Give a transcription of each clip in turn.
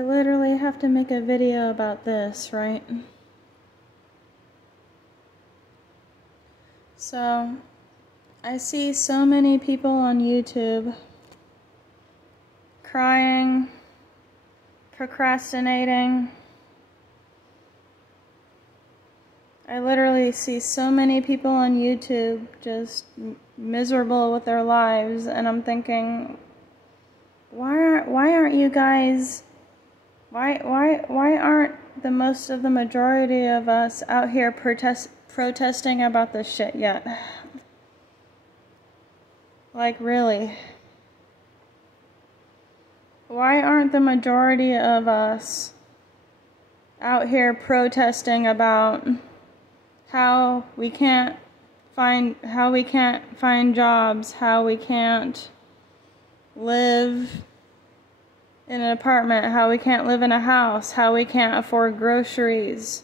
I literally have to make a video about this, right? So, I see so many people on YouTube crying, procrastinating. I literally see so many people on YouTube just miserable with their lives, and I'm thinking, why aren't you guys, why aren't the majority of us out here protesting about this shit yet? Like, really? Why aren't the majority of us out here protesting about how we can't find jobs, how we can't live in an apartment, how we can't live in a house, how we can't afford groceries?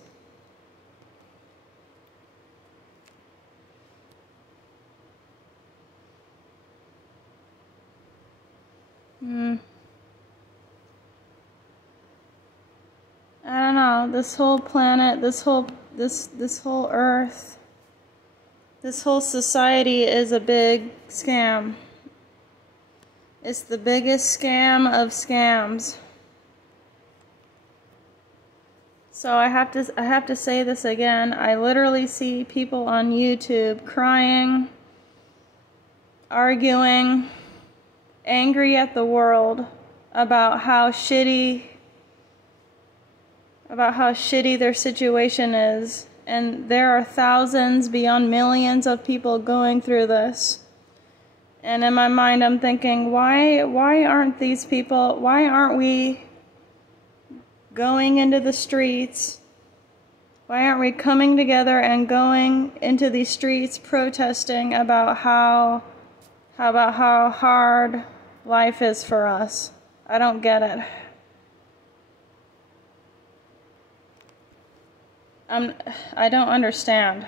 I don't know, this whole planet, this whole earth, this whole society is a big scam. It's the biggest scam of scams. So I have to say this again. I literally see people on YouTube crying, arguing, angry at the world about how shitty their situation is. And there are thousands, beyond millions of people going through this. And in my mind I'm thinking, why aren't we going into the streets? Why aren't we coming together and going into these streets protesting about how hard life is for us? I don't get it. I don't understand.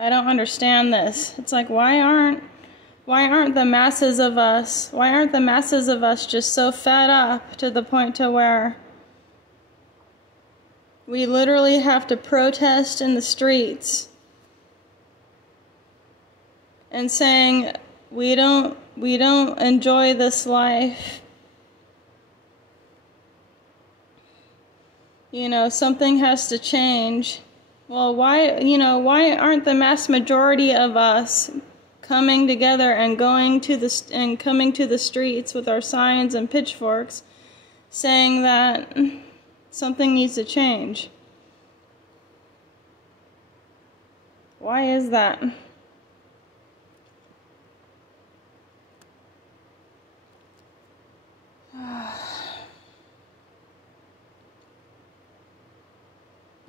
I don't understand this. It's like, why aren't the masses of us just so fed up to the point to where we literally have to protest in the streets and saying we don't enjoy this life. You know, something has to change. Well, why aren't the mass majority of us coming together and coming to the streets with our signs and pitchforks saying that something needs to change? Why is that?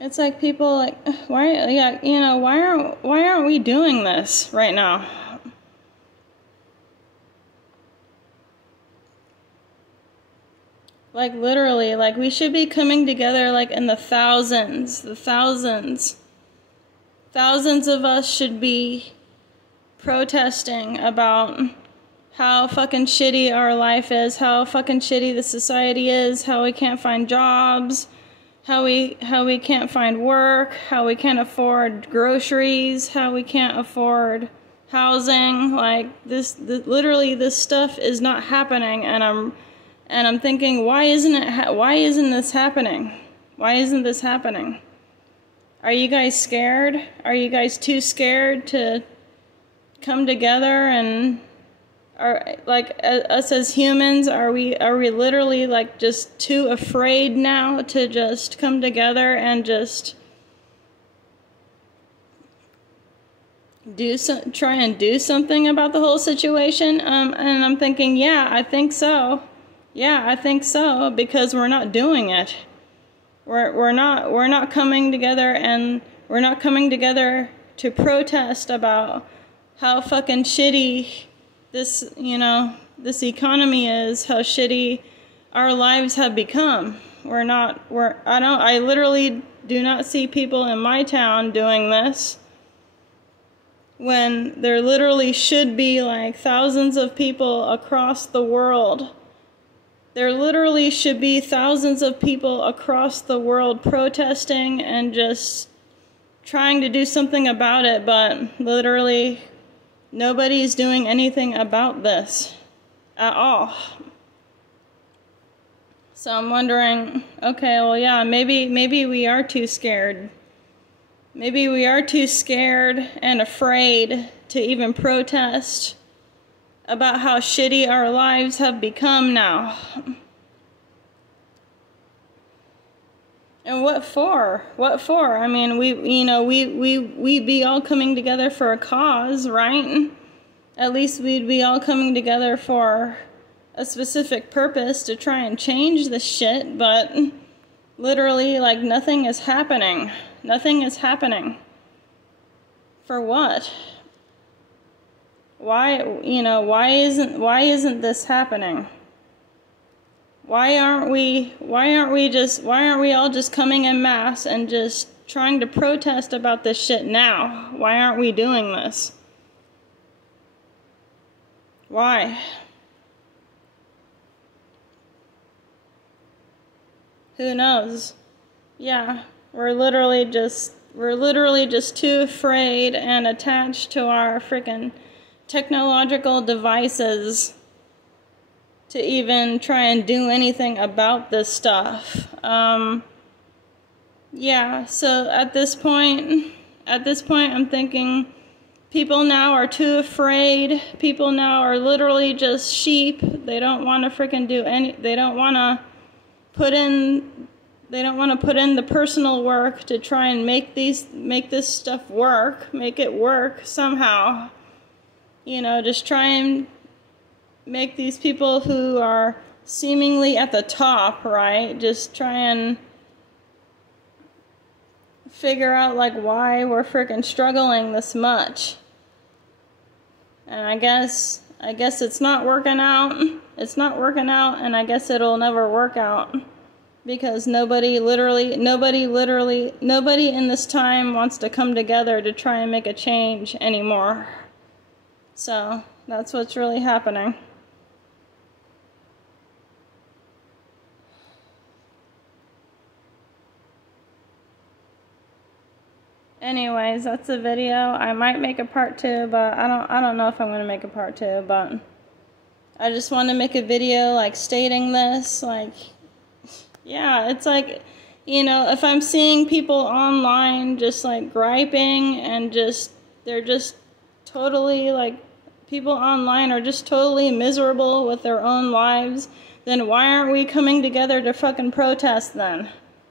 It's like people like, why aren't we doing this right now? Like, literally, like, we should be coming together like in the thousands. Thousands of us should be protesting about how fucking shitty our life is, how fucking shitty the society is, how we can't find jobs, how we can't find work, how we can't afford groceries, how we can't afford housing. Like, literally this stuff is not happening, and I'm thinking, why isn't this happening? Why isn't this happening? Are you guys scared? Are you guys too scared to come together? And are, like, us as humans, are we literally like just too afraid now to just come together and just try and do something about the whole situation? And I'm thinking, yeah, I think so. Yeah, I think so, because we're not doing it. We're not coming together, and we're not coming together to protest about how fucking shitty this economy is, how shitty our lives have become. I literally do not see people in my town doing this, when there literally should be like thousands of people across the world There literally should be thousands of people across the world protesting and just trying to do something about it, but literally nobody's doing anything about this at all. So I'm wondering, okay, well, yeah, maybe we are too scared. Maybe we are too scared and afraid to even protest about how shitty our lives have become now. And what for? What for? I mean, we be all coming together for a cause, right? At least we'd be all coming together for a specific purpose to try and change this shit, but literally, like, nothing is happening. Nothing is happening. For what? Why isn't this happening? Why aren't we all just coming en masse and just trying to protest about this shit now? Why aren't we doing this? Why? Who knows? Yeah, we're literally just too afraid and attached to our freaking technological devices to even try and do anything about this stuff. Yeah, so at this point, I'm thinking people now are too afraid. People now are literally just sheep. They don't want to freaking do they don't want to put in the personal work to try and make this stuff work, make it work somehow. Just try and make these people who are seemingly at the top, right? Just try and figure out, like, why we're freaking struggling this much. And I guess it's not working out. It's not working out, and I guess it'll never work out. Because nobody in this time wants to come together to try and make a change anymore. So, that's what's really happening. Anyways, that's the video. I might make a part 2, but I don't know if I'm going to make a part 2, but I just want to make a video, like, stating this, like, yeah, it's like, if I'm seeing people online just, like, griping and they're just totally, like, people online are just totally miserable with their own lives, then why aren't we coming together to fucking protest then?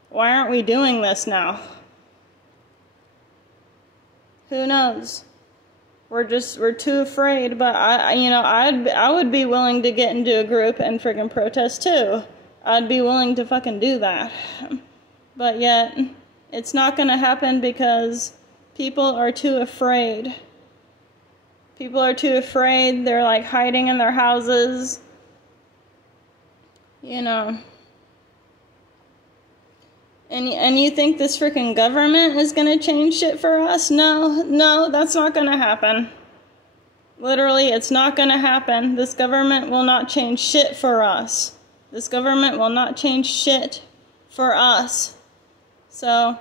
Why aren't we doing this now? Who knows? We're too afraid, but I would be willing to get into a group and friggin' protest too. I'd be willing to fucking do that. But yet, it's not gonna happen because people are too afraid. People are too afraid. They're, like, hiding in their houses. And you think this freaking government is gonna change shit for us? No, that's not gonna happen. Literally, it's not gonna happen. This government will not change shit for us. This government will not change shit for us. So,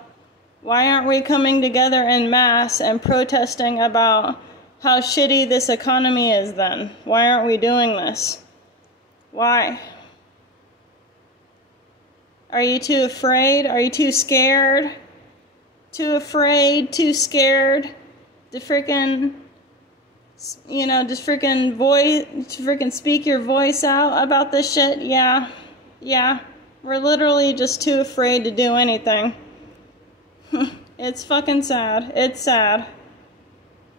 why aren't we coming together en masse and protesting about how shitty this economy is then? Why aren't we doing this? Why? Are you too afraid? Are you too scared? Too afraid, too scared to freaking, just freaking speak your voice out about this shit? Yeah. We're literally just too afraid to do anything. It's fucking sad. It's sad.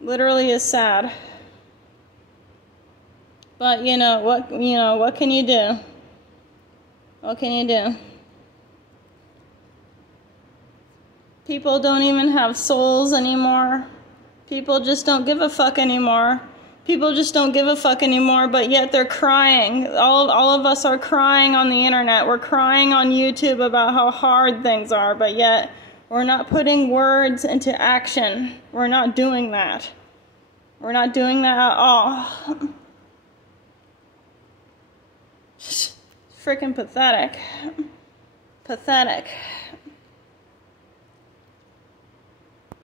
Literally is sad. But what can you do? What can you do? People don't even have souls anymore. People just don't give a fuck anymore. People just don't give a fuck anymore, but yet they're crying. All of us are crying on the internet. We're crying on YouTube about how hard things are, but yet we're not putting words into action. We're not doing that. We're not doing that at all. freaking pathetic. Pathetic.